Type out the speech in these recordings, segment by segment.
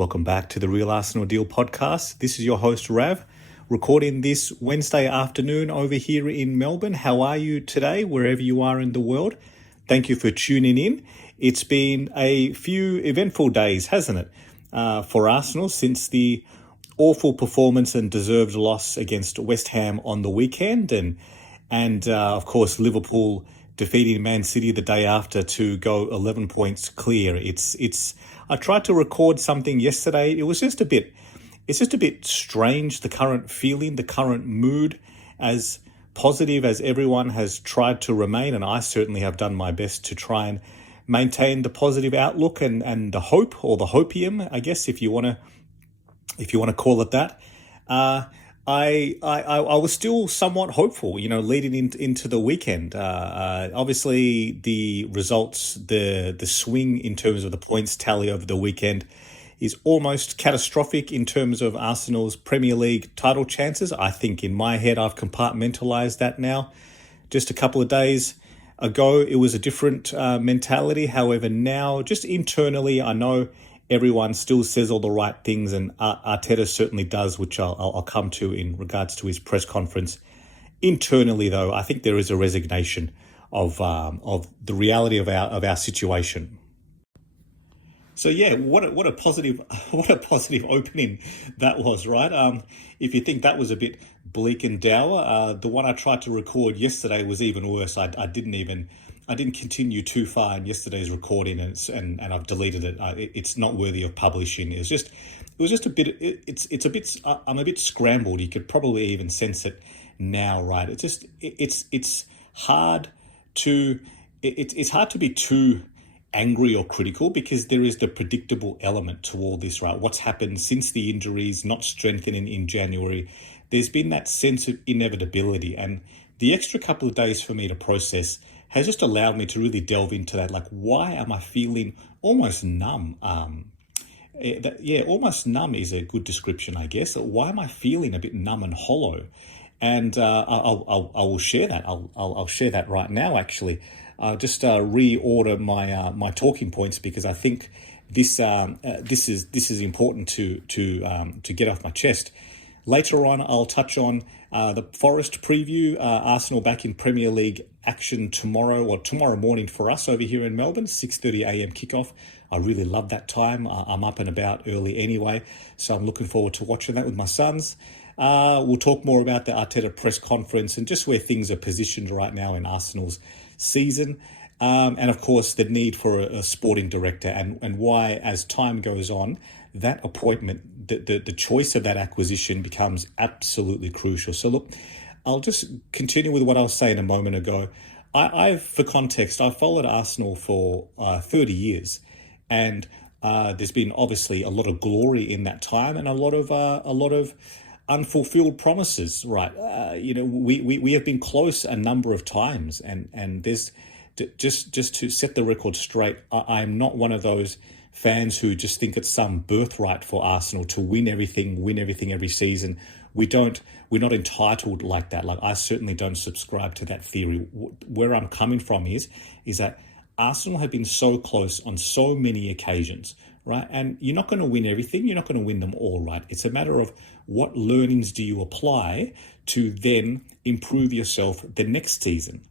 Welcome back to the Real Arsenal Deal podcast. This is your host, Rav, recording this Wednesday afternoon over here in Melbourne. How are you today, wherever you are in the world? Thank you for tuning in. It's been a few eventful days, hasn't it, for Arsenal since the awful performance and deserved loss against West Ham on the weekend, and of course Liverpool defeating Man City the day after to go 11 points clear. I tried to record something yesterday. It's just a bit strange, the current feeling, the current mood, as positive as everyone has tried to remain, and I certainly have done my best to try and maintain the positive outlook and the hope, or the hopium, I guess, if you want to call it that. I was still somewhat hopeful, leading into the weekend. Obviously, the results, the swing in terms of the points tally over the weekend is almost catastrophic in terms of Arsenal's Premier League title chances. I think in my head, I've compartmentalized that now. Just a couple of days ago, it was a different mentality. However, now, just internally, I know everyone still says all the right things, and Arteta certainly does, which I'll come to in regards to his press conference. Internally, though, I think there is a resignation of the reality of our situation. So yeah, what a positive opening that was, right? If you think that was a bit bleak and dour, the one I tried to record yesterday was even worse. I didn't continue too far in yesterday's recording, and I've deleted it. It's not worthy of publishing. It was just a bit. I'm a bit scrambled. You could probably even sense it now, right? It's hard to be too angry or critical, because there is the predictable element to all this, right? What's happened since the injuries, not strengthening in January. There's been that sense of inevitability, and the extra couple of days for me to process has just allowed me to really delve into that. Like, why am I feeling almost numb? Almost numb is a good description, I guess. Why am I feeling a bit numb and hollow? And I will share that. I'll share that right now. Actually, just reorder my talking points, because I think this is important to get off my chest. Later on, I'll touch on the Forest preview. Arsenal back in Premier League action tomorrow morning for us over here in Melbourne, 6:30 a.m. kickoff. I really love that time. I'm up and about early anyway, so I'm looking forward to watching that with my sons. We'll talk more about the Arteta press conference and just where things are positioned right now in Arsenal's season. And of course, the need for a sporting director, and why, as time goes on, that appointment, the choice of that acquisition becomes absolutely crucial. So look, I'll just continue with what I was saying a moment ago. For context, I've followed Arsenal for 30 years, and there's been obviously a lot of glory in that time, and a lot of unfulfilled promises. Right? We have been close a number of times, and there's just to set the record straight. I'm not one of those fans who just think it's some birthright for Arsenal to win everything every season. We're not entitled like that. Like, I certainly don't subscribe to that theory. Where I'm coming from is that Arsenal have been so close on so many occasions, right? And you're not going to win everything. You're not going to win them all, right? It's a matter of what learnings do you apply to then improve yourself the next season.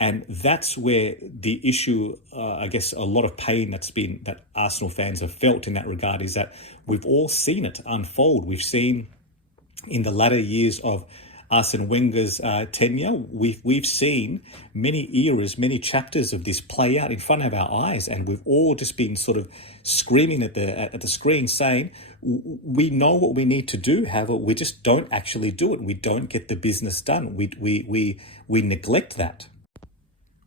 And that's where the issue, I guess, a lot of pain that Arsenal fans have felt in that regard, is that we've all seen it unfold. We've seen in the latter years of Arsene Wenger's tenure, we've seen many eras, many chapters of this play out in front of our eyes, and we've all just been sort of screaming at the screen, saying we know what we need to do, however, we just don't actually do it. We don't get the business done. We neglect that.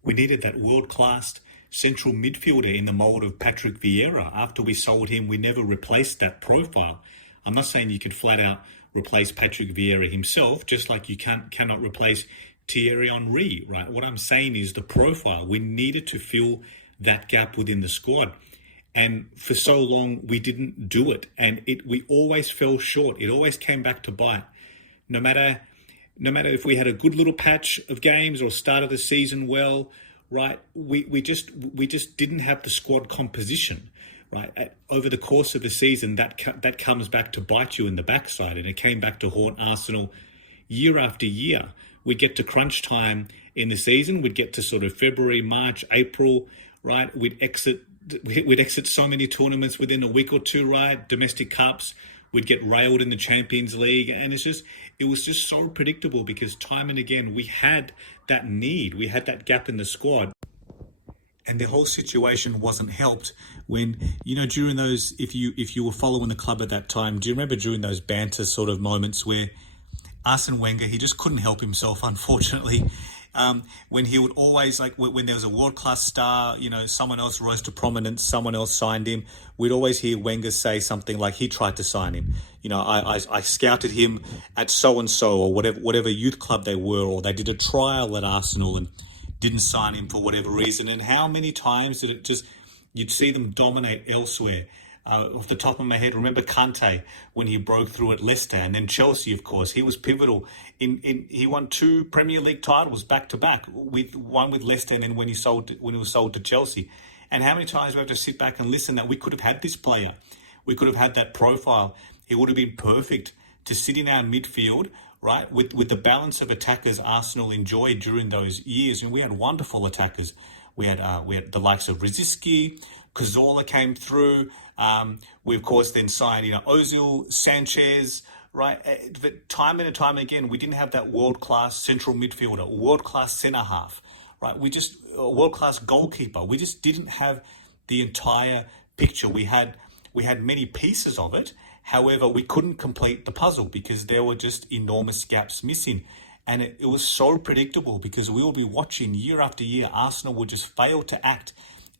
We needed that world-class central midfielder in the mould of Patrick Vieira. After we sold him, we never replaced that profile. I'm not saying you can flat out replace Patrick Vieira himself, just like you cannot replace Thierry Henry, right? What I'm saying is the profile. We needed to fill that gap within the squad. And for so long, we didn't do it. And we always fell short. It always came back to bite. No matter if we had a good little patch of games or started the season well, right? We just didn't have the squad composition. right? Over the course of a season, that comes back to bite you in the backside, and it came back to haunt Arsenal year after year. We'd get to crunch time in the season. We'd get to sort of February, March, April, right? We'd exit so many tournaments within a week or two, right? Domestic cups. We'd get railed in the Champions League, and it was just so predictable because time and again we had that need, we had that gap in the squad. And the whole situation wasn't helped when, during those, if you were following the club at that time, do you remember during those banter sort of moments where Arsene Wenger, he just couldn't help himself, unfortunately. When he would always, like when there was a world-class star, someone else rose to prominence, someone else signed him, we'd always hear Wenger say something like he tried to sign him. I scouted him at so-and-so or whatever youth club they were, or they did a trial at Arsenal and didn't sign him for whatever reason. And how many times did it just, you'd see them dominate elsewhere. Off the top of my head, remember Kante when he broke through at Leicester, and then Chelsea, of course. He was pivotal. He won 2 Premier League titles back to back, with one with Leicester, and then when he was sold to Chelsea. And how many times we have to sit back and listen that we could have had this player, we could have had that profile. He would have been perfect to sit in our midfield, right, with the balance of attackers Arsenal enjoyed during those years. And we had wonderful attackers. We had the likes of Rosicky, Cazorla came through. We, of course, then signed, Ozil, Sanchez, right? But time and time again, we didn't have that world-class central midfielder, world-class centre-half, right? A world-class goalkeeper. We just didn't have the entire picture. We had many pieces of it. However, we couldn't complete the puzzle because there were just enormous gaps missing. And it was so predictable because we would be watching year after year, Arsenal would just fail to act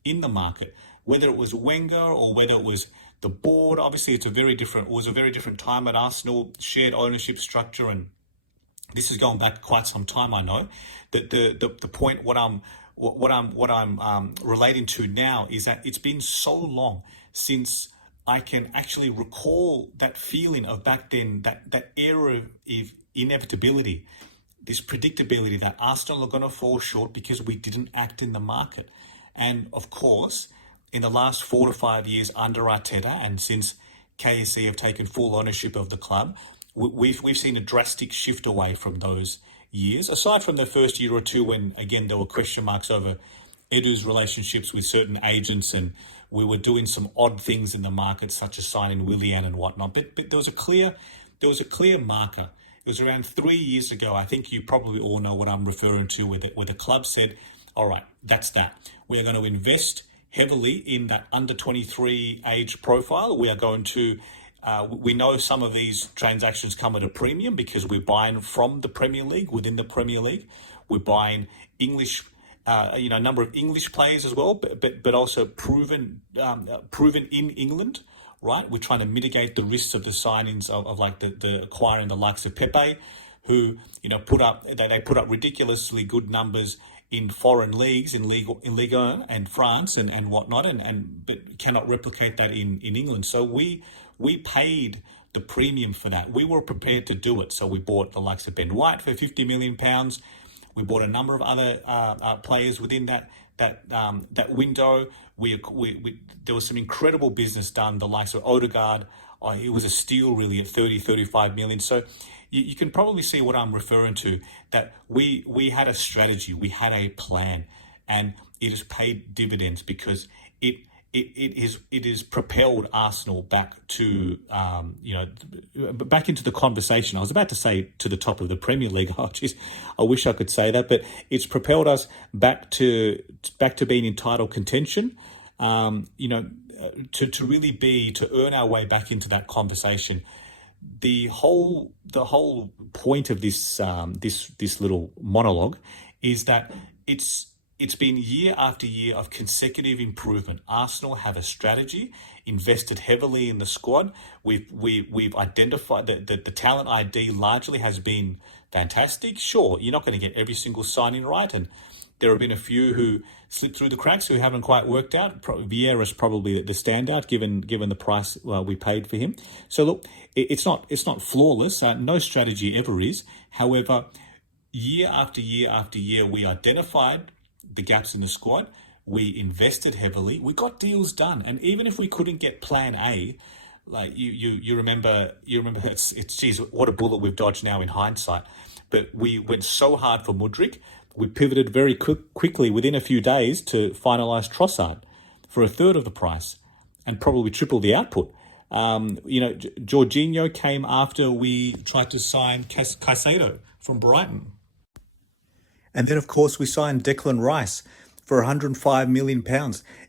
in the market. Whether it was Wenger or whether it was the board, obviously it was a very different time at Arsenal, shared ownership structure, and this is going back quite some time. I know that the point what I'm relating to now is that it's been so long since I can actually recall that feeling of back then, that era of inevitability, this predictability that Arsenal are going to fall short because we didn't act in the market. And of course, in the last 4 to 5 years under Arteta, and since KSC have taken full ownership of the club, we've seen a drastic shift away from those years. Aside from the first year or two when, again, there were question marks over Edu's relationships with certain agents, and we were doing some odd things in the market, such as signing Willian and whatnot. But there was a clear marker. It was around 3 years ago. I think you probably all know what I'm referring to, where the club said, all right, that's that. We are going to invest heavily in that under 23 age profile. We are going to, we know some of these transactions come at a premium because we're buying from the Premier League, within the Premier League. We're buying English, a number of English players as well, but also proven in England, right? We're trying to mitigate the risks of the signings of like the acquiring the likes of Pepe, who, put up ridiculously good numbers in foreign leagues, in Ligue 1 and France and whatnot, but cannot replicate that in England. So we paid the premium for that. We were prepared to do it. So we bought the likes of Ben White for £50 million. We bought a number of other players within that window. There was some incredible business done. The likes of Odegaard, it was a steal really at 35 million. So you can probably see what I'm referring to, that we had a strategy, we had a plan, and it has paid dividends because it is propelled Arsenal back to back into the conversation. I was about to say to the top of the Premier League. Oh, geez, I wish I could say that, but it's propelled us back to being in title contention. To really to earn our way back into that conversation. The whole point of this little monologue is that it's been year after year of consecutive improvement. Arsenal have a strategy, invested heavily in the squad. We've identified that the talent ID largely has been fantastic. Sure, you're not going to get every single signing right, and there have been a few who slipped through the cracks who haven't quite worked out. Vieira's probably the standout, given the price we paid for him. So look, it's not flawless. No strategy ever is. However, year after year after year, we identified the gaps in the squad. we invested heavily, we got deals done, and even if we couldn't get Plan A, like you remember it's geez, what a bullet we've dodged now in hindsight. But we went so hard for Mudryk, we pivoted very quickly within a few days to finalise Trossard for a third of the price and probably triple the output. Jorginho came after we tried to sign Caicedo from Brighton. And then, of course, we signed Declan Rice for £105 million.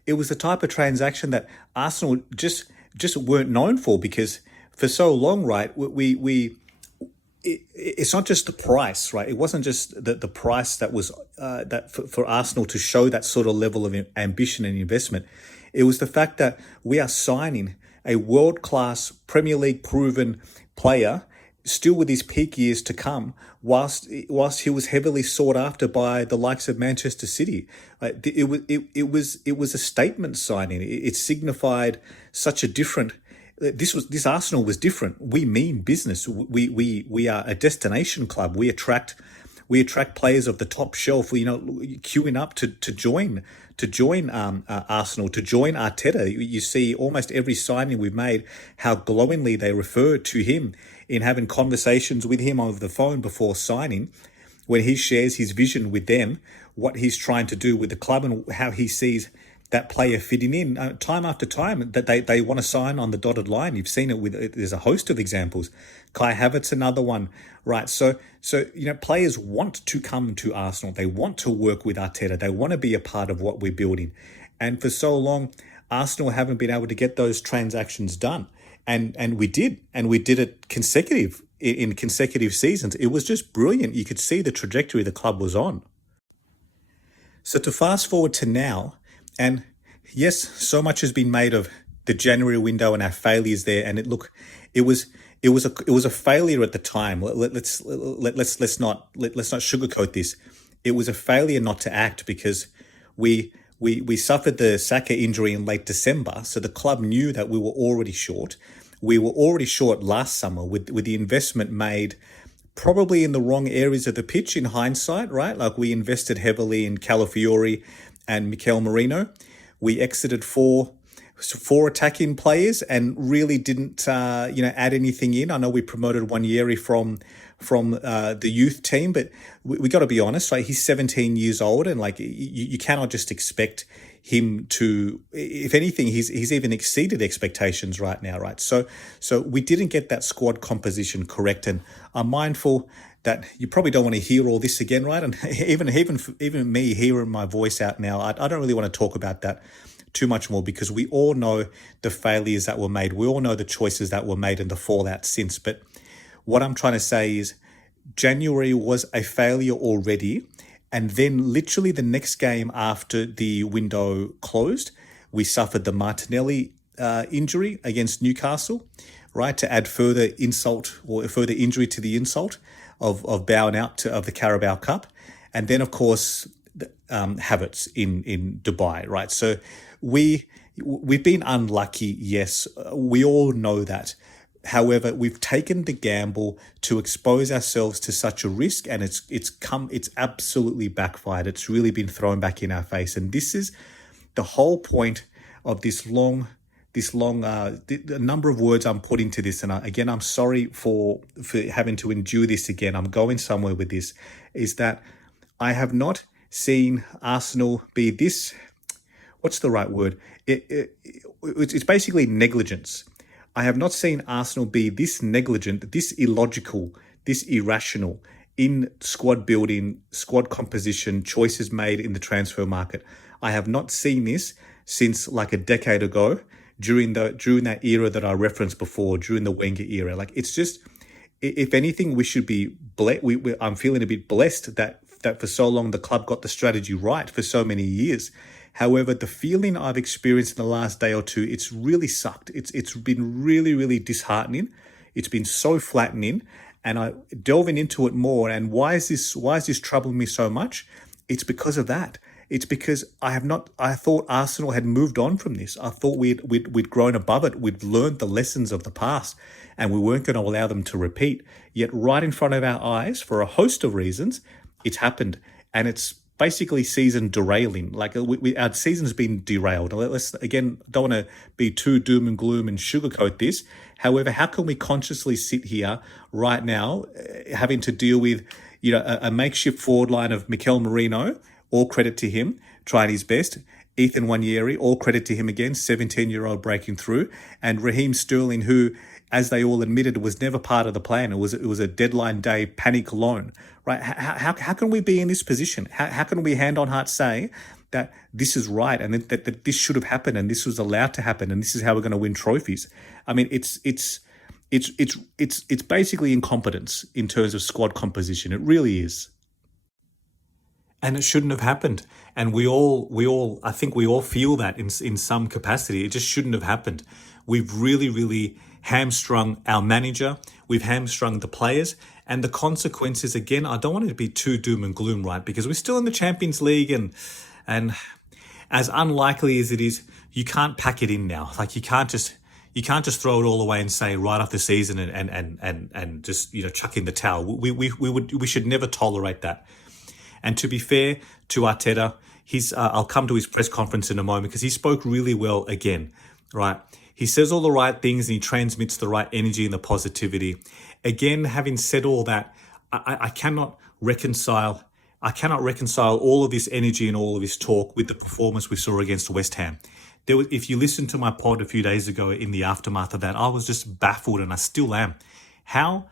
It was the type of transaction that Arsenal just weren't known for, because for so long, right, it's not just the price, right? It wasn't just the price that was that for Arsenal to show that sort of level of ambition and investment. It was the fact that we are signing a world-class Premier League proven player, still with his peak years to come, whilst he was heavily sought after by the likes of Manchester City. It was a statement signing. It signified such a different. This Arsenal was different. We mean business. We are a destination club. We attract players of the top shelf. Queuing up to join Arsenal, to join Arteta. You see almost every signing we've made, how glowingly they refer to him in having conversations with him over the phone before signing, when he shares his vision with them, what he's trying to do with the club and how he sees that player fitting in. Time after time that they want to sign on the dotted line. You've seen it there's a host of examples. Kai Havertz, another one, right? So players want to come to Arsenal. They want to work with Arteta. They want to be a part of what we're building. And for so long, Arsenal haven't been able to get those transactions done. And we did. And we did it in consecutive seasons. It was just brilliant. You could see the trajectory the club was on. So to fast forward to now, and yes, so much has been made of the January window and our failures there. And it was a failure at the time. Let's not sugarcoat this. It was a failure not to act, because we suffered the Saka injury in late December. So the club knew that we were already short. We were already short last summer with the investment made probably in the wrong areas of the pitch in hindsight, right? Like we invested heavily in Calafiori and Mikel Merino. We exited four attacking players and really didn't add anything in. I know we promoted Wanyeri from the youth team, but we got to be honest, right? He's 17 years old, and like you cannot just expect him to. If anything, he's even exceeded expectations right now, right? So we didn't get that squad composition correct, and I'm mindful that you probably don't want to hear all this again, right? And even me hearing my voice out now, I don't really want to talk about that too much more, because we all know the failures that were made. We all know the choices that were made and the fallout since. But what I'm trying to say is January was a failure already. And then literally the next game after the window closed, we suffered the Martinelli injury against Newcastle, right? To add further insult or further injury to the insult of bowing out of the Carabao Cup. And then, of course, Havertz in Dubai, right? So we've been unlucky, yes. We all know that. However, we've taken the gamble to expose ourselves to such a risk, and it's absolutely backfired. It's really been thrown back in our face. And this is the whole point of the number of words I'm putting to this. And again, I'm sorry for having to endure this again. I'm going somewhere with this, is that I have not seen Arsenal be this, what's the right word? It's basically negligence. I have not seen Arsenal be this negligent, this illogical, this irrational in squad building, squad composition, choices made in the transfer market. I have not seen this since like a decade ago, during that era that I referenced before, during the Wenger era. Like, it's just, if anything, we should be I'm feeling a bit blessed that for so long the club got the strategy right for so many years. However, the feeling I've experienced in the last day or two, it's really sucked. It's been really, really disheartening. It's been so flattening, and I delving into it more. And why is this troubling me so much? It's because of that. It's because I thought Arsenal had moved on from this. I thought we'd grown above it. We'd learned the lessons of the past, and we weren't going to allow them to repeat. Yet right in front of our eyes, for a host of reasons, it's happened. And it's basically season derailing. Like our season's been derailed. Let's again, don't want to be too doom and gloom and sugarcoat this. However, how can we consciously sit here right now, having to deal with a makeshift forward line of Mikel Merino? All credit to him, tried his best. Ethan Wanyeri, all credit to him again, 17-year-old breaking through, and Raheem Sterling, who, as they all admitted, was never part of the plan. It was a deadline day panic loan, right? How can we be in this position? How can we hand on heart say that this is right and that this should have happened and this was allowed to happen and this is how we're going to win trophies? I mean, it's basically incompetence in terms of squad composition. It really is. And it shouldn't have happened. And I think we all feel that in some capacity. It just shouldn't have happened. We've really, really hamstrung our manager. We've hamstrung the players. And the consequences, again, I don't want it to be too doom and gloom, right? Because we're still in the Champions League and as unlikely as it is, you can't pack it in now. Like you can't just throw it all away and say right off the season and just chuck in the towel. We should never tolerate that. And to be fair to Arteta, I'll come to his press conference in a moment because he spoke really well again, right? He says all the right things and he transmits the right energy and the positivity. Again, having said all that, I cannot reconcile all of this energy and all of this talk with the performance we saw against West Ham. If you listened to my pod a few days ago in the aftermath of that, I was just baffled and I still am. How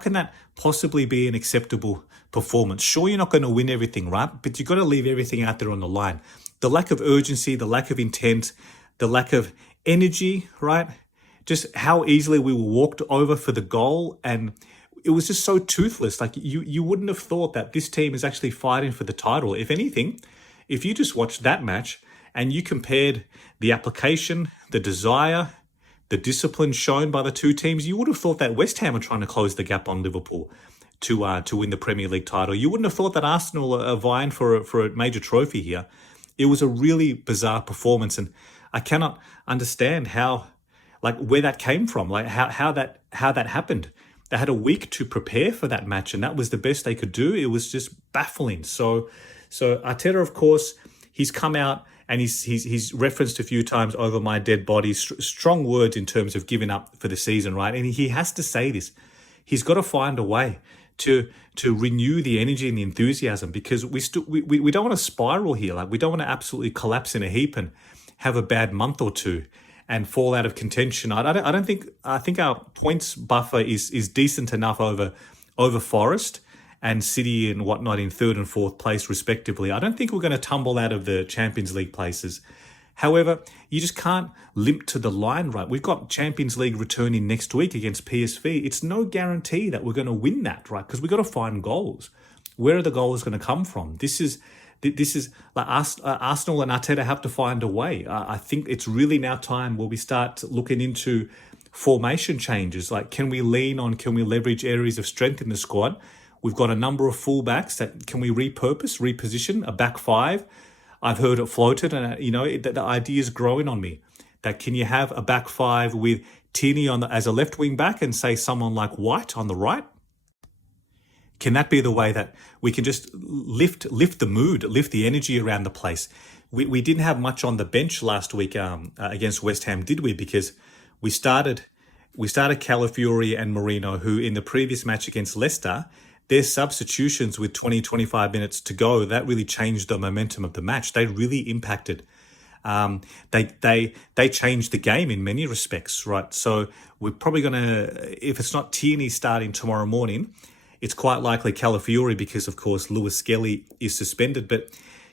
can that possibly be an acceptable performance? Sure, you're not going to win everything, right? But you've got to leave everything out there on the line. The lack of urgency, the lack of intent, the lack of energy, right? Just how easily we were walked over for the goal. And it was just so toothless. Like you wouldn't have thought that this team is actually fighting for the title. If anything, if you just watched that match and you compared the application, the desire, the discipline shown by the two teams, you would have thought that West Ham are trying to close the gap on Liverpool to win the Premier League title. You wouldn't have thought that Arsenal are vying for a major trophy here. It was a really bizarre performance, and I cannot understand where that came from, like how that happened. They had a week to prepare for that match, and that was the best they could do. It was just baffling. So Arteta, of course, he's come out and he's referenced a few times over my dead body, strong words in terms of giving up for the season, right? And he has to say this. He's got to find a way to renew the energy and the enthusiasm because we don't want to spiral here. Like we don't want to absolutely collapse in a heap and have a bad month or two and fall out of contention. I think our points buffer is decent enough over Forest and City and whatnot in third and fourth place respectively. I don't think we're going to tumble out of the Champions League places. However, you just can't limp to the line, right? We've got Champions League returning next week against PSV. It's no guarantee that we're going to win that, right? Because we've got to find goals. Where are the goals going to come from? This is like Arsenal and Arteta have to find a way. I think it's really now time where we start looking into formation changes. Like, can we leverage areas of strength in the squad? We've got a number of fullbacks that can we reposition a back five? I've heard it floated, and the idea is growing on me. That can you have a back five with Tierney as a left wing back and say someone like White on the right? Can that be the way that we can just lift the mood, lift the energy around the place? We didn't have much on the bench last week against West Ham, did we? Because we started Calafiori and Merino, who in the previous match against Leicester, their substitutions with 20-25 minutes to go, that really changed the momentum of the match. They really impacted. They changed the game in many respects, right? So we're probably going to, if it's not Tierney starting tomorrow morning, it's quite likely Calafiori because, of course, Lewis Skelly is suspended. But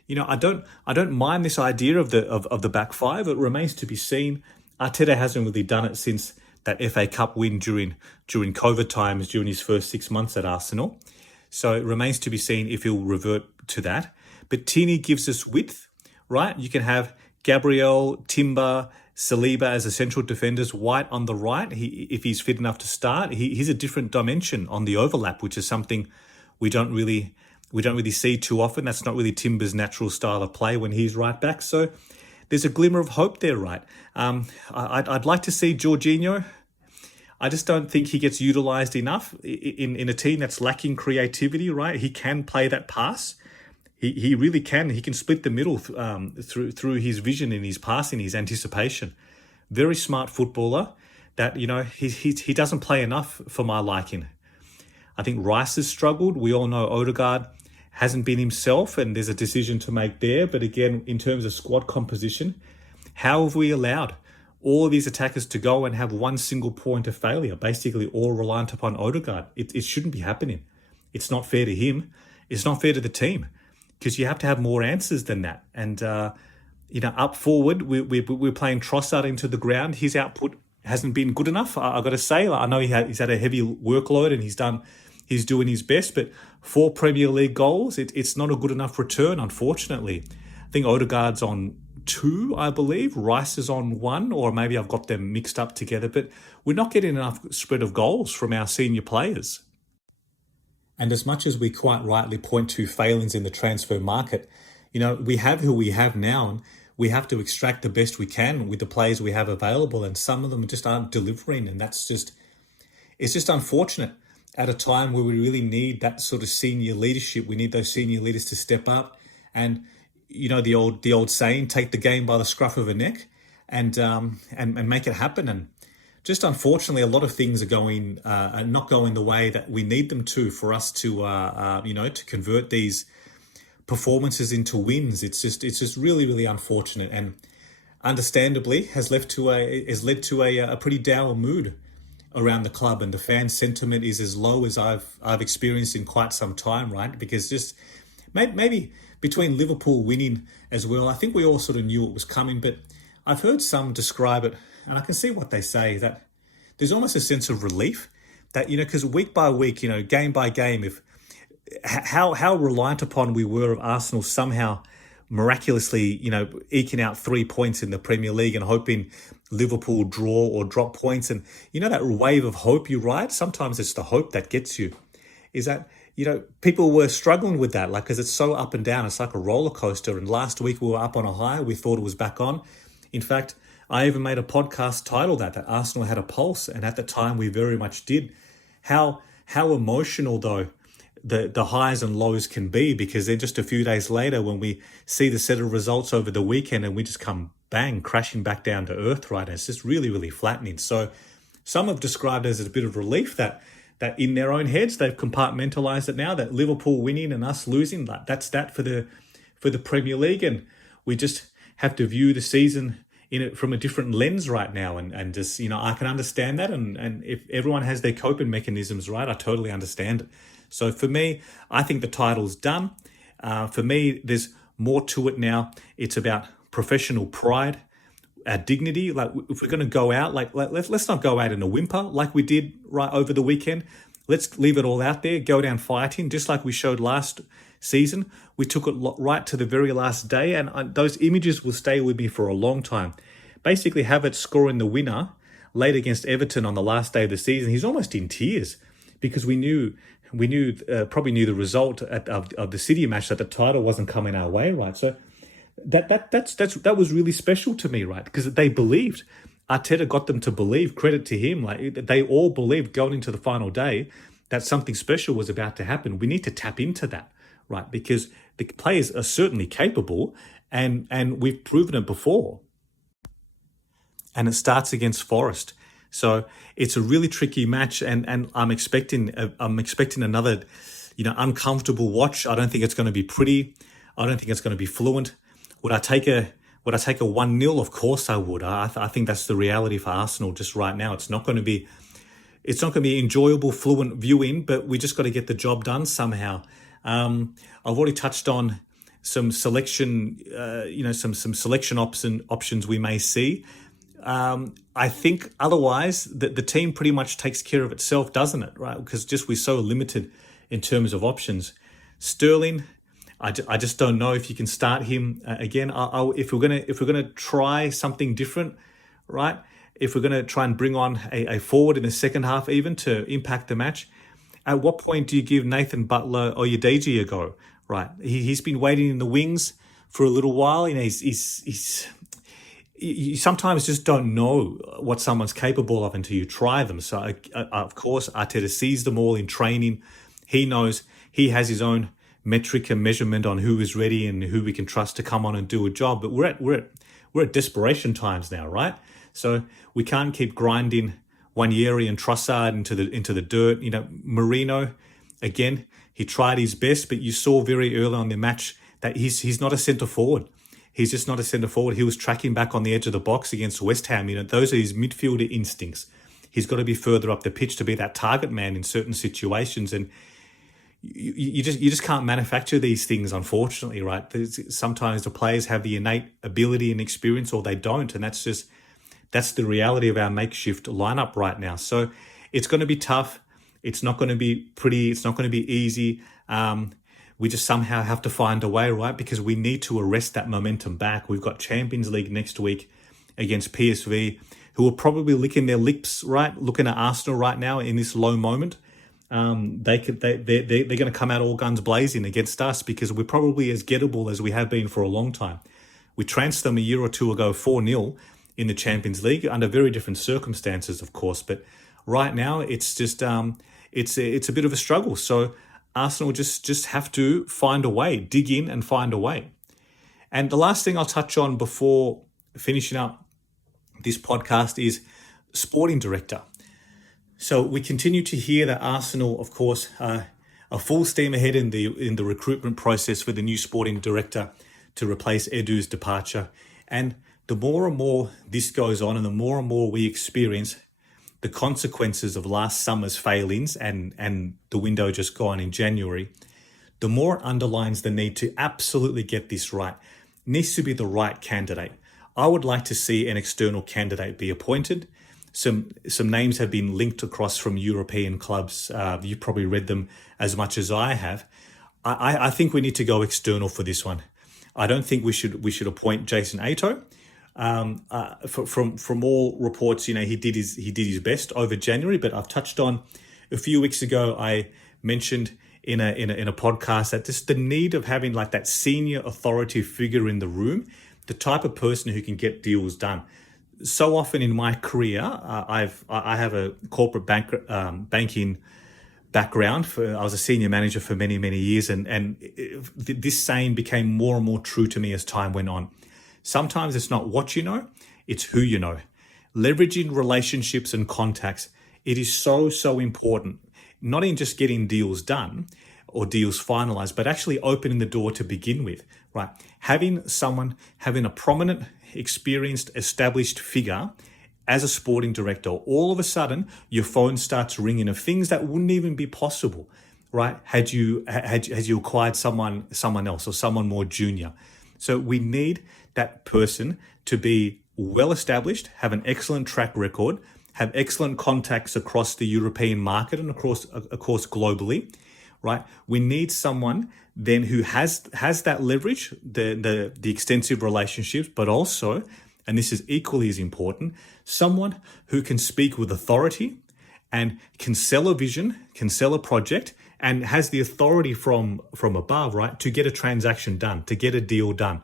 I don't mind this idea of the back five. It remains to be seen. Arteta hasn't really done it since that FA Cup win during COVID times during his first 6 months at Arsenal. So it remains to be seen if he'll revert to that. But Tierney gives us width, right? You can have Gabriel, Timber, Saliba as the central defenders, White on the right. If he's fit enough to start, he's a different dimension on the overlap, which is something we don't really see too often. That's not really Timber's natural style of play when he's right back. So there's a glimmer of hope there, right? I'd like to see Jorginho. I just don't think he gets utilised enough in a team that's lacking creativity, right? He can play that pass. He really can. He can split the middle through his vision and his passing, his anticipation. Very smart footballer that, he doesn't play enough for my liking. I think Rice has struggled. We all know Odegaard hasn't been himself, and there's a decision to make there. But again, in terms of squad composition, how have we allowed all of these attackers to go and have one single point of failure, basically all reliant upon Odegaard? It shouldn't be happening. It's not fair to him. It's not fair to the team, because you have to have more answers than that. And, up forward, we're playing Trossard into the ground. His output hasn't been good enough, I've got to say. I know he's had a heavy workload and he's doing his best, but 4 Premier League goals, it's not a good enough return, unfortunately. I think Odegaard's on 2, I believe. Rice is on 1, or maybe I've got them mixed up together, but we're not getting enough spread of goals from our senior players. And as much as we quite rightly point to failings in the transfer market, we have who we have now, and we have to extract the best we can with the players we have available, and some of them just aren't delivering, and it's just unfortunate at a time where we really need that sort of senior leadership. We need those senior leaders to step up, and the old saying, take the game by the scruff of a neck, and make it happen. And just unfortunately, a lot of things are not going the way that we need them to, for us to to convert these performances into wins. It's just really, really unfortunate, and understandably has led to a pretty dour mood around the club, and the fan sentiment is as low as I've experienced in quite some time, right? Because just maybe between Liverpool winning as well, I think we all sort of knew it was coming, but I've heard some describe it, and I can see what they say, that there's almost a sense of relief that, because week by week, game by game, how reliant upon we were of Arsenal somehow miraculously, eking out 3 points in the Premier League and hoping Liverpool draw or drop points. And that wave of hope you ride, sometimes it's the hope that gets you, is that, people were struggling with that, because it's so up and down. It's like a roller coaster. And last week we were up on a high. We thought it was back on. In fact, I even made a podcast titled that Arsenal had a pulse. And at the time we very much did. How emotional though the highs and lows can be, because then just a few days later, when we see the set of results over the weekend, and we just come bang crashing back down to earth, right? And it's just really, really flattening. So some have described it as a bit of relief that in their own heads they've compartmentalized it now, that Liverpool winning and us losing, that's that for the Premier League, and we just have to view the season in it from a different lens right now, and just I can understand that, and if everyone has their coping mechanisms, right, I totally understand it. So for me, I think the title's done. For me, there's more to it now. It's about professional pride, our dignity. Like, if we're going to go out, let's not go out in a whimper like we did right over the weekend. Let's leave it all out there, go down fighting, just like we showed last season. We took it right to the very last day, and those images will stay with me for a long time. Basically, Havertz scoring the winner late against Everton on the last day of the season. He's almost in tears, because we probably knew the result of the City match, that the title wasn't coming our way, right? So that was really special to me, right? Because they believed. Arteta got them to believe. Credit to him. Like, they all believed going into the final day that something special was about to happen. We need to tap into that, right? Because the players are certainly capable, and we've proven it before. And it starts against Forest. So it's a really tricky match, and I'm expecting another, uncomfortable watch. I don't think it's going to be pretty. I don't think it's going to be fluent. Would I take a 1-0? Of course I would. I think that's the reality for Arsenal just right now. It's not going to be enjoyable, fluent viewing, but we just got to get the job done somehow. I've already touched on some selection, some selection options we may see. I think otherwise the team pretty much takes care of itself, doesn't it? Right? Because we're so limited in terms of options. Sterling, I just don't know if you can start him again. If we're gonna try something different, right? If we're gonna try and bring on a forward in the second half, even to impact the match, at what point do you give Nathan Butler or Yudeji a go? Right? He's been waiting in the wings for a little while. You sometimes just don't know what someone's capable of until you try them. So, of course, Arteta sees them all in training. He knows he has his own metric and measurement on who is ready and who we can trust to come on and do a job. But we're at desperation times now, right? So we can't keep grinding Wanyeri and Trossard into the dirt. You know, Marino, again, he tried his best, but you saw very early on in the match that he's not a centre forward. He's just not a centre forward. He was tracking back on the edge of the box against West Ham. You know, those are his midfielder instincts. He's got to be further up the pitch to be that target man in certain situations. And you just can't manufacture these things, unfortunately, right? Sometimes the players have the innate ability and experience, or they don't. And that's the reality of our makeshift lineup right now. So it's going to be tough. It's not going to be pretty. It's not going to be easy. We just somehow have to find a way, right? Because we need to arrest that momentum back. We've got Champions League next week against PSV, who are probably licking their lips, right? Looking at Arsenal right now in this low moment. They're going to come out all guns blazing against us because we're probably as gettable as we have been for a long time. We trounced them a year or two ago 4-0 in the Champions League under very different circumstances, of course. But right now, it's just it's a bit of a struggle. So Arsenal just have to find a way, dig in and find a way. And the last thing I'll touch on before finishing up this podcast is sporting director. So we continue to hear that Arsenal, of course, are full steam ahead in the recruitment process for the new sporting director to replace Edu's departure. And the more and more this goes on and the more we experience the consequences of last summer's failings and the window just gone in January, the more it underlines the need to absolutely get this right. It needs to be the right candidate. I would like to see an external candidate be appointed. Some names have been linked across from European clubs. You probably read them as much as I have. I think we need to go external for this one. I don't think we should appoint Jason Ato. From all reports, you know, he did his best over January. But I've touched on a few weeks ago. I mentioned in a podcast that just the need of having like that senior authority figure in the room, the type of person who can get deals done. So often in my career, I have a corporate banking background. I was a senior manager for many years, and this saying became more and more true to me as time went on. Sometimes it's not what you know, it's who you know. Leveraging relationships and contacts, it is so important. Not in just getting deals done or deals finalized, but actually opening the door to begin with, right? Having a prominent, experienced, established figure as a sporting director, all of a sudden your phone starts ringing of things that wouldn't even be possible, right? Had you acquired someone else or someone more junior. So we need that person to be well established, have an excellent track record, have excellent contacts across the European market and of course globally, right? We need someone then who has that leverage, the extensive relationships, but also, and this is equally as important, someone who can speak with authority and can sell a vision, can sell a project, and has the authority from above, right, to get a transaction done, to get a deal done.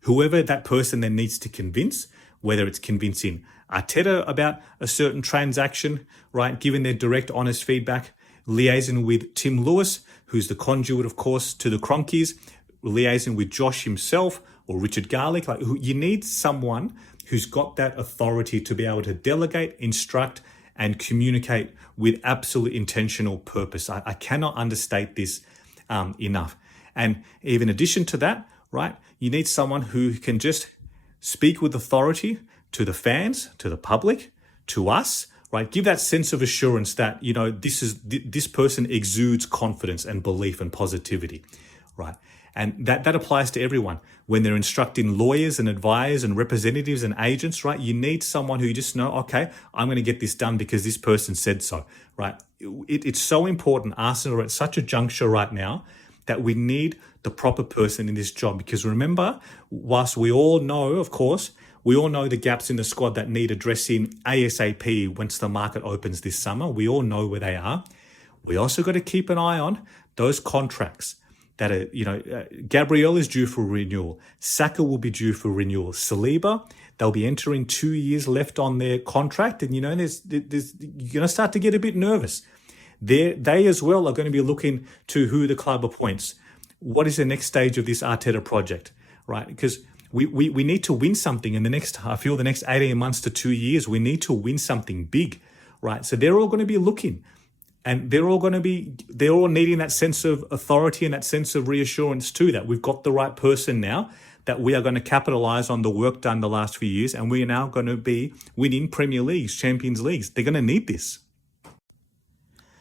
Whoever that person then needs to convince, whether it's convincing Arteta about a certain transaction, right, giving their direct, honest feedback, liaising with Tim Lewis, who's the conduit, of course, to the Cronkies, liaising with Josh himself or Richard Garlick. You need someone who's got that authority to be able to delegate, instruct, and communicate with absolute intentional purpose. I cannot understate this enough. And even in addition to that, right, you need someone who can just speak with authority to the fans, to the public, to us, right? Give that sense of assurance that, you know, this person exudes confidence and belief and positivity, right? And that applies to everyone. When they're instructing lawyers and advisors and representatives and agents, right? You need someone who you just know, okay, I'm going to get this done because this person said so, right? It's so important. Arsenal are at such a juncture right now that we need the proper person in this job. Because remember, whilst we all know, of course, we all know the gaps in the squad that need addressing ASAP once the market opens this summer. We all know where they are. We also got to keep an eye on those contracts that are, you know, Gabriel is due for renewal. Saka will be due for renewal. Saliba, they'll be entering 2 years left on their contract. And, you know, there's you're going to start to get a bit nervous. They as well are going to be looking to who the club appoints. what is the next stage of this Arteta project, right? Because we need to win something in the next, I feel the next 18 months to 2 years, we need to win something big, right? So they're all going to be looking, and they're all needing that sense of authority and that sense of reassurance too, that we've got the right person now, that we are going to capitalize on the work done the last few years, and we are now going to be winning Premier Leagues, Champions Leagues. They're going to need this.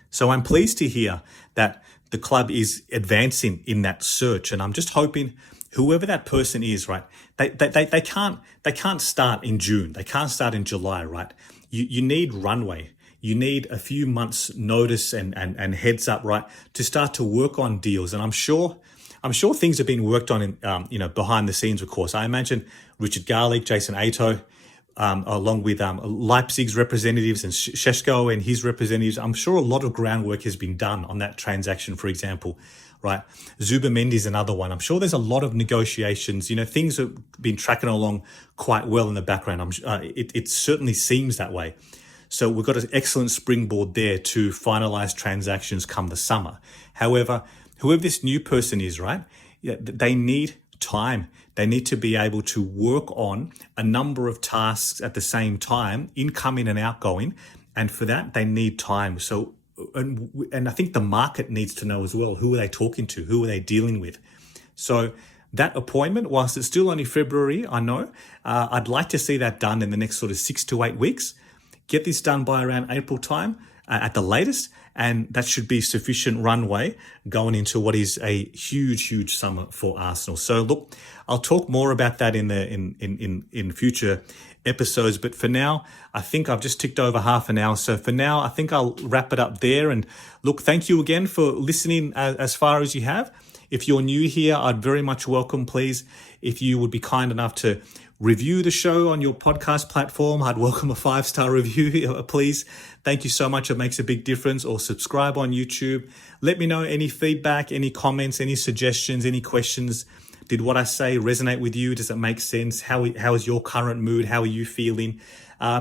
So I'm pleased to hear that the club is advancing in that search, and I'm just hoping whoever that person is, right, they can't start in June, they can't start in July, right? You need runway. You need a few months notice and heads up, right, to start to work on deals. And I'm sure things have been worked on in behind the scenes, of course. I imagine Richard Garlick, Jason Ato, along with Leipzig's representatives and Šeško and his representatives. I'm sure a lot of groundwork has been done on that transaction, for example, right? Zubimendi is another one. I'm sure there's a lot of negotiations. Things have been tracking along quite well in the background. It certainly seems that way. So we've got an excellent springboard there to finalize transactions come the summer. However, whoever this new person is, right, they need time. They need to be able to work on a number of tasks at the same time, incoming and outgoing. And for that, they need time. So, and I think the market needs to know as well, who are they talking to? Who are they dealing with? So that appointment, whilst it's still only February, I know, I'd like to see that done in the next sort of 6 to 8 weeks. Get this done by around April time at the latest, and that should be sufficient runway going into what is a huge summer for Arsenal. So look, I'll talk more about that in future episodes, but for now, I think I've just ticked over half an hour. So for now, I think I'll wrap it up there. And look, thank you again for listening as far as you have. If you're new here, I'd very much welcome, please, if you would be kind enough to review the show on your podcast platform. I'd welcome a 5-star review, please. Thank you so much. It makes a big difference. Or subscribe on YouTube. Let me know any feedback, any comments, any suggestions, any questions. Did what I say resonate with you? Does it make sense? How is your current mood? How are you feeling?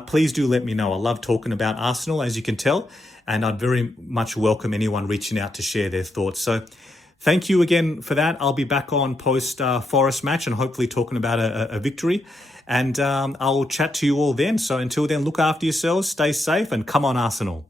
Please do let me know. I love talking about Arsenal, as you can tell, and I'd very much welcome anyone reaching out to share their thoughts. So thank you again for that. I'll be back on post Forest match and hopefully talking about a victory. And I'll chat to you all then. So until then, look after yourselves, stay safe, and come on Arsenal.